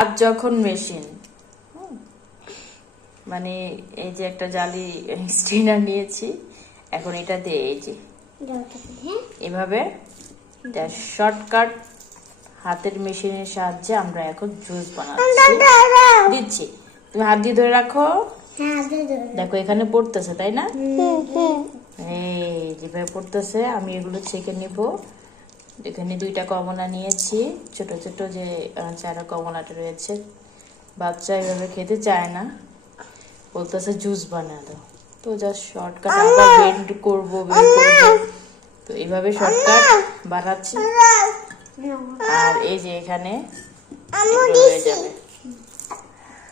আর যখন মেশিন মানে এই যে একটা জালি স্ট্রেনার নিয়েছি, এখন এটা দিয়ে এই যে এভাবে শর্টকাট হাতের মেশিনের সাহায্যে আমরা এখন জুস বানাচ্ছি। দিচ্ছি, তুমি হাত দিয়ে ধরে রাখো। দেখো এখানে পড়তেছে, তাই না? এই যেভাবে পড়তেছে, আমি এগুলো ছেঁকে নিব। এখানে 2টা কমলা নিয়েছি, ছোট ছোট যে চারা কমলাটা রয়েছে। বাচ্চা এভাবে খেতে চায় না, বলতেছে জুস বানা দাও। তো জাস্ট শর্টকাট আবার বের করবো। তো এইভাবে শর্টকাট বানাচ্ছি। আর এই যে এখানে হয়ে যাবে,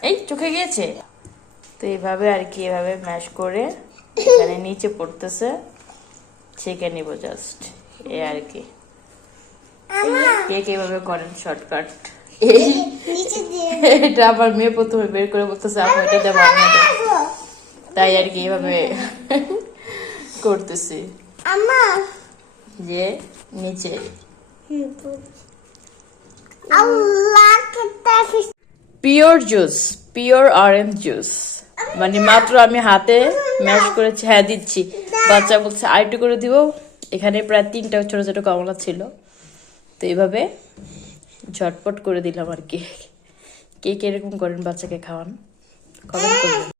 এই চোখে গিয়েছে। তো এইভাবে আর কি, এভাবে ম্যাশ করে এখানে নিচে পড়তেছে, ছেঁকে নিব জাস্ট, এই আর কি। কে কিভাবে করেন শর্টকাট? এই এটা আমার মেয়ে প্রথমে বের করে বলতেছে আপু এটা দেবো, তাই আর কি এভাবে করতেছি যে নিচে। Pure juice, pure orange juice, মানে মাত্র আমি হাতে ম্যাশ করেছি। হ্যাঁ দিচ্ছি, বাচ্চা বলছে আরেকটু করে দিব। এখানে প্রায় 3টা ছোট ছোট কমলা ছিল, তো এইভাবে ঝটপট করে দিলাম আর কি। কে কিরকম করেন বাচ্চাকে খাওয়ান, কমেন্ট করবেন।